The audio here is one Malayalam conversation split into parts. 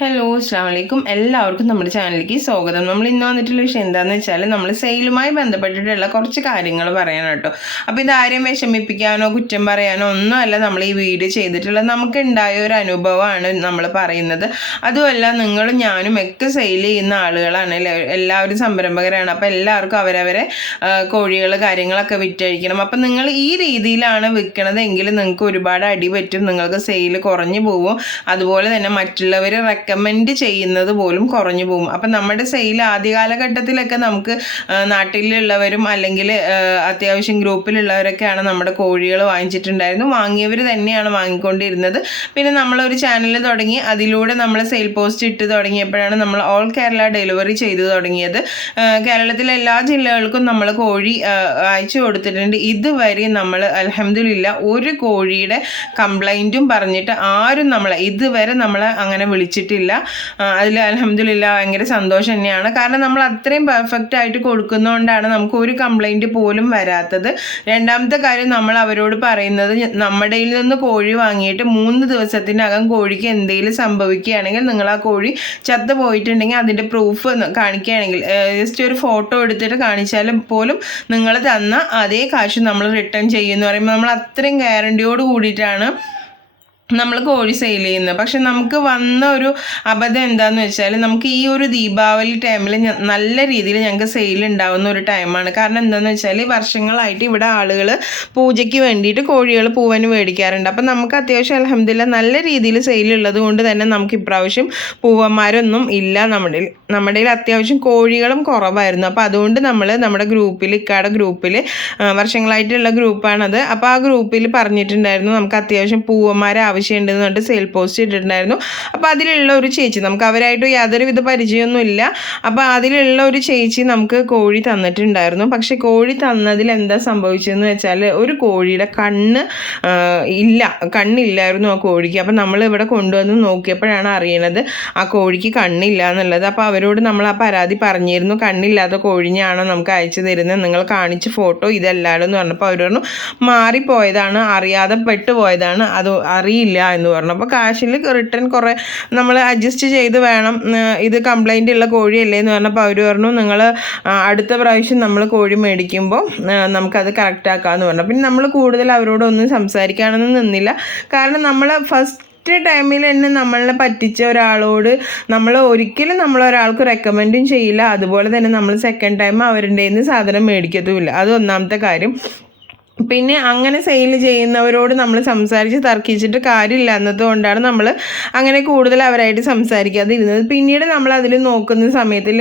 ഹലോ അസ്സാം വലൈക്കും എല്ലാവർക്കും നമ്മുടെ ചാനലിലേക്ക് സ്വാഗതം. നമ്മൾ ഇന്ന് വന്നിട്ടുള്ള വിഷയം എന്താണെന്ന് വെച്ചാൽ നമ്മൾ സെയിലുമായി ബന്ധപ്പെട്ടിട്ടുള്ള കുറച്ച് കാര്യങ്ങൾ പറയാൻ കേട്ടോ. അപ്പോൾ ഇതാരെയും വിഷമിപ്പിക്കാനോ കുറ്റം പറയാനോ ഒന്നുമല്ല നമ്മൾ ഈ വീഡിയോ ചെയ്തിട്ടുള്ള നമുക്ക് ഉണ്ടായ ഒരു അനുഭവമാണ് നമ്മൾ പറയുന്നത്. അതുമല്ല നിങ്ങളും ഞാനും ഒക്കെ സെയിൽ ചെയ്യുന്ന ആളുകളാണ്? എല്ലാവരും സംരംഭകരാണ്. അപ്പോൾ എല്ലാവർക്കും അവരവരെ കോഴികൾ കാര്യങ്ങളൊക്കെ വിറ്റഴിക്കണം. അപ്പം നിങ്ങൾ ഈ രീതിയിലാണ് വിൽക്കണതെങ്കിൽ നിങ്ങൾക്ക് ഒരുപാട് അടി പറ്റും. നിങ്ങൾക്ക് സെയിൽ കുറഞ്ഞു പോവും. അതുപോലെ തന്നെ മറ്റുള്ളവർ റെക്കമെൻഡ് ചെയ്യുന്നത് പോലും കുറഞ്ഞു പോകും. അപ്പം നമ്മുടെ സെയിൽ ആദ്യ കാലഘട്ടത്തിലൊക്കെ നമുക്ക് നാട്ടിലുള്ളവരും അല്ലെങ്കിൽ അത്യാവശ്യം ഗ്രൂപ്പിലുള്ളവരൊക്കെയാണ് നമ്മുടെ കോഴികൾ വാങ്ങിച്ചിട്ടുണ്ടായിരുന്നു. വാങ്ങിയവർ തന്നെയാണ് വാങ്ങിക്കൊണ്ടിരുന്നത്. പിന്നെ നമ്മളൊരു ചാനൽ തുടങ്ങി അതിലൂടെ നമ്മൾ സെയിൽ പോസ്റ്റ് ഇട്ട് തുടങ്ങിയപ്പോഴാണ് നമ്മൾ ഓൾ കേരള ഡെലിവറി ചെയ്തു തുടങ്ങിയത്. കേരളത്തിലെ എല്ലാ ജില്ലകൾക്കും നമ്മൾ കോഴി അയച്ചു കൊടുത്തിട്ടുണ്ട്. ഇതുവരെ നമ്മൾ അലഹമില്ല ഒരു കോഴിയുടെ കംപ്ലൈന്റും പറഞ്ഞിട്ട് ആരും നമ്മളെ ഇതുവരെ നമ്മളെ അങ്ങനെ വിളിച്ചിട്ടില്ല. അതിൽ അലഹമില്ല ഭയങ്കര സന്തോഷം തന്നെയാണ്. കാരണം നമ്മൾ അത്രയും പെർഫെക്റ്റ് ആയിട്ട് കൊടുക്കുന്നതുകൊണ്ടാണ് നമുക്ക് ഒരു കംപ്ലൈന്റ് പോലും വരാത്തത്. രണ്ടാമത്തെ കാര്യം നമ്മൾ അവരോട് പറയുന്നത് നമ്മുടെ നിന്ന് കോഴി വാങ്ങിയിട്ട് മൂന്ന് ദിവസത്തിനകം കോഴിക്ക് എന്തെങ്കിലും സംഭവിക്കുകയാണെങ്കിൽ നിങ്ങൾ ആ കോഴി ചത്തു പോയിട്ടുണ്ടെങ്കിൽ അതിന്റെ പ്രൂഫ് കാണിക്കുകയാണെങ്കിൽ ജസ്റ്റ് ഒരു ഫോട്ടോ എടുത്തിട്ട് കാണിച്ചാലും പോലും നിങ്ങൾ തന്ന അതേ കാശ് നമ്മൾ റിട്ടേൺ ചെയ്യുമെന്ന് പറയുമ്പോൾ നമ്മൾ അത്രയും ഗ്യാരണ്ടിയോട് കൂടിയിട്ടാണ് നമ്മൾ കോഴി സെയിൽ ചെയ്യുന്നത് പക്ഷെ നമുക്ക് വന്ന ഒരു അബദ്ധം എന്താണെന്ന് വെച്ചാൽ നമുക്ക് ഈ ഒരു ദീപാവലി ടൈമിൽ നല്ല രീതിയിൽ ഞങ്ങൾക്ക് സെയിൽ ഉണ്ടാവുന്ന ഒരു ടൈമാണ് കാരണം എന്താണെന്ന് വെച്ചാൽ വർഷങ്ങളായിട്ട് ഇവിടെ ആളുകൾ പൂജയ്ക്ക് വേണ്ടിയിട്ട് കോഴികൾ പൂവന് മേടിക്കാറുണ്ട്. അപ്പം നമുക്ക് അത്യാവശ്യം അലഹമില്ല നല്ല രീതിയിൽ സെയിൽ ഉള്ളത് കൊണ്ട് തന്നെ നമുക്ക് ഇപ്രാവശ്യം പൂവന്മാരൊന്നും ഇല്ല. നമ്മുടെ നമ്മുടെ അത്യാവശ്യം കോഴികളും കുറവായിരുന്നു. അപ്പോൾ അതുകൊണ്ട് നമ്മൾ നമ്മുടെ ഗ്രൂപ്പിൽ ഇക്കാടെ ഗ്രൂപ്പിൽ വർഷങ്ങളായിട്ടുള്ള ഗ്രൂപ്പാണത് അപ്പോൾ ആ ഗ്രൂപ്പിൽ പറഞ്ഞിട്ടുണ്ടായിരുന്നു നമുക്ക് അത്യാവശ്യം പൂവന്മാരെ ആവശ്യമുണ്ടെന്ന് പറഞ്ഞിട്ട് സെയിൽ പോസ്റ്റ് ഇട്ടിട്ടുണ്ടായിരുന്നു. അപ്പോൾ അതിലുള്ള ഒരു ചേച്ചി നമുക്ക് അവരായിട്ട് യാതൊരുവിധ പരിചയമൊന്നും ഇല്ല അപ്പോൾ അതിലുള്ള ഒരു ചേച്ചി നമുക്ക് കോഴി തന്നിട്ടുണ്ടായിരുന്നു. പക്ഷെ കോഴി തന്നതിൽ എന്താ സംഭവിച്ചതെന്ന് വെച്ചാൽ ഒരു കോഴിയുടെ കണ്ണ് ഇല്ല കണ്ണില്ലായിരുന്നു ആ കോഴിക്ക്. അപ്പോൾ നമ്മൾ ഇവിടെ കൊണ്ടുവന്ന് നോക്കിയപ്പോഴാണ് അറിയണത് ആ കോഴിക്ക് കണ്ണില്ല എന്നുള്ളത്. അപ്പോൾ അവരോട് നമ്മൾ ആ പരാതി പറഞ്ഞിരുന്നു. കണ്ണില്ലാത്ത കോഴിനെയാണോ നമുക്ക് അയച്ചു തരുന്നത്? നിങ്ങൾ കാണിച്ച ഫോട്ടോ ഇതല്ലാലോ എന്ന് പറഞ്ഞപ്പോൾ അവർ പറഞ്ഞു മാറിപ്പോയതാണ് അറിയാതെ പെട്ടുപോയതാണ്. അത് അറിയില്ല എന്ന് പറഞ്ഞു. അപ്പോൾ കാശിൽ റിട്ടേൺ കുറേ നമ്മൾ അഡ്ജസ്റ്റ് ചെയ്ത് വേണം. ഇത് കംപ്ലൈന്റ് ഉള്ള കോഴിയല്ലേ എന്ന് പറഞ്ഞപ്പോൾ അവർ പറഞ്ഞു നിങ്ങൾ അടുത്ത പ്രാവശ്യം നമ്മൾ കോഴി മേടിക്കുമ്പോൾ നമുക്കത് കറക്റ്റ് ആക്കാമെന്ന് പറഞ്ഞു. പിന്നെ നമ്മൾ കൂടുതൽ അവരോടൊന്നും സംസാരിക്കാനൊന്നും നിന്നില്ല. കാരണം നമ്മൾ ഫസ്റ്റ് ഫസ്റ്റ് ടൈമിൽ തന്നെ നമ്മളെ പറ്റിച്ച ഒരാളോട് നമ്മൾ ഒരിക്കലും നമ്മൾ ഒരാൾക്ക് റെക്കമെൻഡും ചെയ്യില്ല. അതുപോലെ തന്നെ നമ്മൾ സെക്കൻഡ് ടൈം അവരുടെ നിന്ന് സാധനം മേടിക്കത്തുമില്ല. അത് ഒന്നാമത്തെ കാര്യം. പിന്നെ അങ്ങനെ സെയിൽ ചെയ്യുന്നവരോട് നമ്മൾ സംസാരിച്ച് തർക്കിച്ചിട്ട് കാര്യമില്ല. എന്നതുകൊണ്ടാണ് നമ്മൾ അങ്ങനെ കൂടുതൽ അവരായിട്ട് സംസാരിക്കാതെ ഇരുന്നത് പിന്നീട് നമ്മൾ അതിൽ നോക്കുന്ന സമയത്തിൽ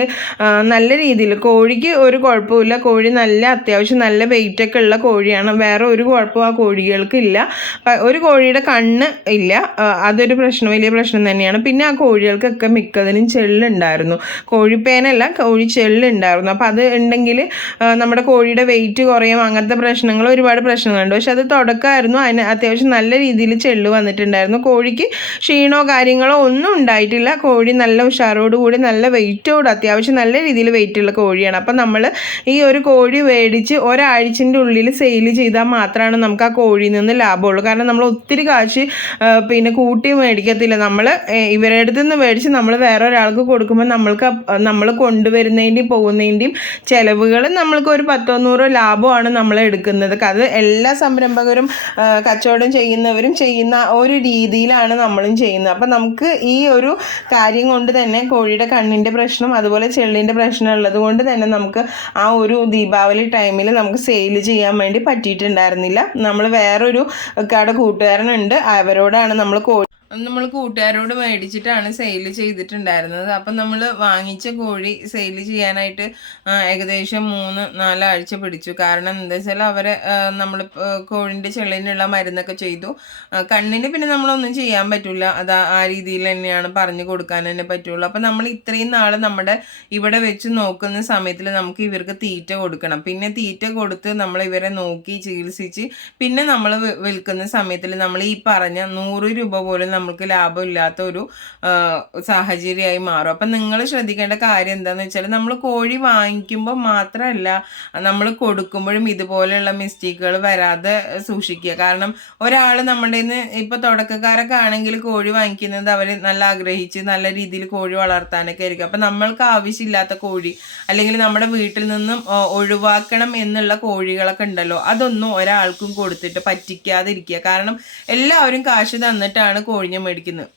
നല്ല രീതിയിൽ കോഴിക്ക് ഒരു കുഴപ്പമില്ല കോഴി നല്ല അത്യാവശ്യം നല്ല വെയിറ്റൊക്കെ ഉള്ള കോഴിയാണ്. വേറെ ഒരു കുഴപ്പവും ആ കോഴികൾക്ക് ഇല്ല. ഒരു കോഴിയുടെ കണ്ണ് ഇല്ല. അതൊരു പ്രശ്നം വലിയ പ്രശ്നം തന്നെയാണ്. പിന്നെ ആ കോഴികൾക്കൊക്കെ മിക്കതിനും ചെള്ളുണ്ടായിരുന്നു. കോഴിപ്പേനല്ല കോഴി ചെള്ളുണ്ടായിരുന്നു. അപ്പോൾ അത് ഉണ്ടെങ്കിൽ നമ്മുടെ കോഴിയുടെ വെയിറ്റ് കുറയും. അങ്ങനത്തെ പ്രശ്നങ്ങൾ ഒരുപാട് പ്രശ്നങ്ങളുണ്ട്. പക്ഷെ അത് തുടക്കമായിരുന്നു. അതിന് അത്യാവശ്യം നല്ല രീതിയിൽ ചെള്ളു വന്നിട്ടുണ്ടായിരുന്നു. കോഴിക്ക് ക്ഷീണോ കാര്യങ്ങളോ ഒന്നും ഉണ്ടായിട്ടില്ല. കോഴി നല്ല ഉഷാറോടുകൂടി നല്ല വെയിറ്റോട് അത്യാവശ്യം നല്ല രീതിയിൽ വെയിറ്റുള്ള കോഴിയാണ്. അപ്പം നമ്മൾ ഈ ഒരു കോഴി മേടിച്ച് ഒരാഴ്ചന്റെ ഉള്ളിൽ സെയിൽ ചെയ്താൽ മാത്രമാണ് നമുക്ക് ആ കോഴിയിൽ നിന്ന് ലാഭമുള്ളൂ. കാരണം നമ്മൾ ഒത്തിരി കാശ് പിന്നെ കൂട്ടി മേടിക്കത്തില്ല. നമ്മൾ ഇവരുടെ അടുത്ത് നിന്ന് മേടിച്ച് നമ്മൾ വേറെ ഒരാൾക്ക് കൊടുക്കുമ്പോൾ നമ്മൾക്ക് നമ്മൾ കൊണ്ടുവരുന്നതിന്റെയും പോകുന്നതിന്റെയും ചിലവുകൾ നമ്മൾക്ക് ഒരു പത്തോ നൂറോ ലാഭമാണ് നമ്മൾ എടുക്കുന്നത്. അത് എല്ലാ സംരംഭകരും കച്ചവടം ചെയ്യുന്നവരും ചെയ്യുന്ന ഒരു രീതിയിലാണ് നമ്മളും ചെയ്യുന്നത്. അപ്പം നമുക്ക് ഈ ഒരു കാര്യം കൊണ്ട് തന്നെ കോഴിയുടെ കണ്ണിന്റെ പ്രശ്നം അതുപോലെ ചെള്ളിന്റെ പ്രശ്നം ഉള്ളത് കൊണ്ട് തന്നെ നമുക്ക് ആ ഒരു ദീപാവലി ടൈമിൽ നമുക്ക് സെയിൽ ചെയ്യാൻ വേണ്ടി പറ്റിയിട്ടുണ്ടായിരുന്നില്ല. നമ്മൾ വേറൊരു കട കൂട്ടുകാരനുണ്ട്. അവരോടാണ് നമ്മൾ കോഴി നമ്മൾ കൂട്ടുകാരോട് മേടിച്ചിട്ടാണ് സെയിൽ ചെയ്തിട്ടുണ്ടായിരുന്നത്. അപ്പം നമ്മൾ വാങ്ങിച്ച കോഴി സെയിൽ ചെയ്യാനായിട്ട് ഏകദേശം മൂന്ന് നാലാഴ്ച പിടിച്ചു. കാരണം എന്താ വെച്ചാൽ അവരെ നമ്മൾ കോഴിന്റെ ചെള്ളിനുള്ള മരുന്നൊക്കെ ചെയ്തു. കണ്ണിന് പിന്നെ നമ്മളൊന്നും ചെയ്യാൻ പറ്റില്ല അത് ആ രീതിയിൽ തന്നെയാണ് പറഞ്ഞു കൊടുക്കാൻ തന്നെ പറ്റുള്ളൂ. അപ്പം നമ്മൾ ഇത്രയും നാൾ നമ്മുടെ ഇവിടെ വെച്ച് നോക്കുന്ന സമയത്തിൽ നമുക്ക് ഇവർക്ക് തീറ്റ കൊടുക്കണം. പിന്നെ തീറ്റ കൊടുത്ത് നമ്മൾ ഇവരെ നോക്കി ചികിത്സിച്ച് പിന്നെ നമ്മൾ വിൽക്കുന്ന സമയത്തിൽ നമ്മൾ ഈ പറഞ്ഞ നൂറ് രൂപ പോലും നമുക്ക് ലാഭമില്ലാത്ത ഒരു സാഹചര്യമായി മാറും. അപ്പം നിങ്ങൾ ശ്രദ്ധിക്കേണ്ട കാര്യം എന്താണെന്ന് വെച്ചാൽ നമ്മൾ കോഴി വാങ്ങിക്കുമ്പോൾ മാത്രമല്ല നമ്മൾ കൊടുക്കുമ്പോഴും ഇതുപോലെയുള്ള മിസ്റ്റേക്കുകൾ വരാതെ സൂക്ഷിക്കുക. കാരണം ഒരാൾ നമ്മുടെ നിന്ന് ഇപ്പോൾ തുടക്കക്കാരൊക്കെ ആണെങ്കിൽ കോഴി വാങ്ങിക്കുന്നത് അവർ നല്ല ആഗ്രഹിച്ച് നല്ല രീതിയിൽ കോഴി വളർത്താനൊക്കെ ആയിരിക്കും. അപ്പം നമ്മൾക്ക് ആവശ്യമില്ലാത്ത കോഴി അല്ലെങ്കിൽ നമ്മുടെ വീട്ടിൽ നിന്നും ഒഴിവാക്കണം എന്നുള്ള കോഴികളൊക്കെ ഉണ്ടല്ലോ അതൊന്നും ഒരാൾക്കും കൊടുത്തിട്ട് പറ്റിക്കാതിരിക്കുക. കാരണം എല്ലാവരും കാശ് തന്നിട്ടാണ് കോഴിനെ മേടിക്കുന്നത്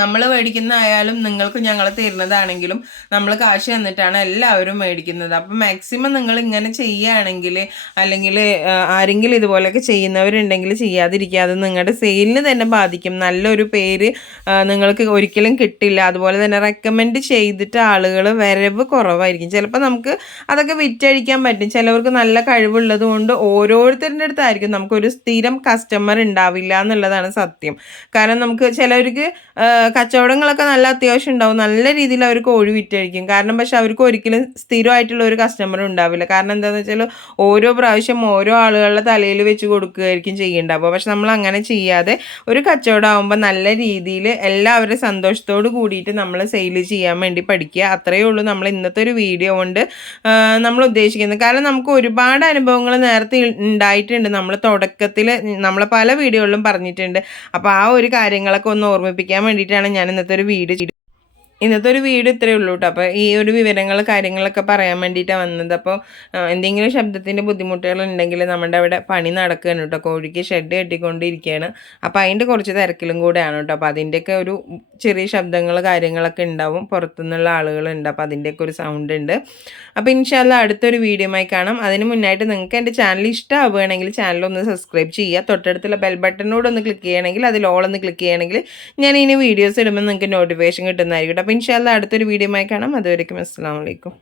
നമ്മൾ മേടിക്കുന്ന ആയാലും നിങ്ങൾക്ക് ഞങ്ങൾ തരുന്നതാണെങ്കിലും നമ്മൾ കാശ് തന്നിട്ടാണ് എല്ലാവരും മേടിക്കുന്നത്. അപ്പം മാക്സിമം നിങ്ങൾ ഇങ്ങനെ ചെയ്യുകയാണെങ്കിൽ അല്ലെങ്കിൽ ആരെങ്കിലും ഇതുപോലെയൊക്കെ ചെയ്യുന്നവരുണ്ടെങ്കിൽ ചെയ്യാതിരിക്കുക അത് നിങ്ങളുടെ സെയിലിന് തന്നെ ബാധിക്കും. നല്ലൊരു പേര് നിങ്ങൾക്ക് ഒരിക്കലും കിട്ടില്ല. അതുപോലെ തന്നെ റെക്കമെൻഡ് ചെയ്തിട്ട് ആളുകൾ വരവ് കുറവായിരിക്കും. ചിലപ്പോൾ നമുക്ക് അതൊക്കെ വിറ്റഴിക്കാൻ പറ്റും. ചിലവർക്ക് നല്ല കഴിവുള്ളത് കൊണ്ട് ഓരോരുത്തരുടെ അടുത്തായിരിക്കും. നമുക്കൊരു സ്ഥിരം കസ്റ്റമർ ഉണ്ടാവില്ല എന്നുള്ളതാണ് സത്യം. കാരണം നമുക്ക് ചിലവർക്ക് കച്ചവടങ്ങളൊക്കെ നല്ല അത്യാവശ്യം ഉണ്ടാവും. നല്ല രീതിയിൽ അവർക്ക് ഒഴിവിറ്റായിരിക്കും കാരണം പക്ഷെ അവർക്ക് ഒരിക്കലും സ്ഥിരമായിട്ടുള്ള ഒരു കസ്റ്റമർ ഉണ്ടാവില്ല. കാരണം എന്താണെന്ന് വെച്ചാൽ ഓരോ പ്രാവശ്യം ഓരോ ആളുകളുടെ തലയിൽ വെച്ച് കൊടുക്കുകയായിരിക്കും ചെയ്യേണ്ടാവുക പക്ഷെ നമ്മൾ അങ്ങനെ ചെയ്യാതെ ഒരു കച്ചവടം ആകുമ്പോൾ നല്ല രീതിയിൽ എല്ലാവരുടെ സന്തോഷത്തോട് കൂടിയിട്ട് നമ്മൾ സെയിൽ ചെയ്യാൻ വേണ്ടി പഠിക്കുക. അത്രയേ ഉള്ളൂ നമ്മൾ ഇന്നത്തെ ഒരു വീഡിയോ കൊണ്ട് നമ്മൾ ഉദ്ദേശിക്കുന്നത്. കാരണം നമുക്ക് ഒരുപാട് അനുഭവങ്ങൾ നേരത്തെ ഉണ്ടായിട്ടുണ്ട്. നമ്മൾ തുടക്കത്തിൽ നമ്മൾ പല വീഡിയോകളിലും പറഞ്ഞിട്ടുണ്ട്. അപ്പോൾ ആ ഒരു കാര്യങ്ങളൊക്കെ ഒന്ന് ഓർമ്മിപ്പിക്കാൻ വേണ്ടിയിട്ടാണ് ഞാൻ ഇന്നത്തെ ഒരു വീഡിയോ ഇന്നത്തെ ഒരു വീഡിയോ ഇത്രയേ ഉള്ളൂ കേട്ടോ അപ്പോൾ ഈ ഒരു വിവരങ്ങൾ കാര്യങ്ങളൊക്കെ പറയാൻ വേണ്ടിയിട്ടാണ് വന്നത്. അപ്പോൾ എന്തെങ്കിലും ശബ്ദത്തിന്റെ ബുദ്ധിമുട്ടുകൾ ഉണ്ടെങ്കിൽ നമ്മുടെ അവിടെ പണി നടക്കുകയാണ് കേട്ടോ കോഴിക്ക് ഷെഡ് കെട്ടിക്കൊണ്ടിരിക്കുകയാണ് അപ്പോൾ അതിന്റെ കുറച്ച് തിരക്കിലും കൂടെയാണ് കേട്ടോ അപ്പോൾ അതിന്റെയൊക്കെ ഒരു ചെറിയ ശബ്ദങ്ങൾ കാര്യങ്ങളൊക്കെ ഉണ്ടാവും. പുറത്തുനിന്നുള്ള ആളുകളുണ്ട്. അപ്പോൾ അതിന്റെയൊക്കെ ഒരു സൗണ്ട് ഉണ്ട്. അപ്പോൾ ഇൻഷാല്ല അടുത്തൊരു വീഡിയോയുമായി കാണാം. അതിന് മുന്നായിട്ട് നിങ്ങൾക്ക് എന്റെ ചാനൽ ഇഷ്ടമാവുകയാണെങ്കിൽ ചാനൽ ഒന്ന് സബ്സ്ക്രൈബ് ചെയ്യുക. തൊട്ടടുത്തുള്ള ബെൽ ബട്ടനോട് ഒന്ന് ക്ലിക്ക് ചെയ്യണമെങ്കിൽ അതിൽ ഓൾ ഒന്ന് ക്ലിക്ക് ചെയ്യണമെങ്കിൽ ഞാൻ ഇനി വീഡിയോസ് ഇടുമ്പോൾ നിങ്ങൾക്ക് നോട്ടിഫിക്കേഷൻ കിട്ടുന്നതായിരിക്കും അപ്പോൾ ഇൻഷാല്ല അടുത്തൊരു വീഡിയോയുമായി കാണാം. അതുവരെയും അസ്സാം വലൈക്കും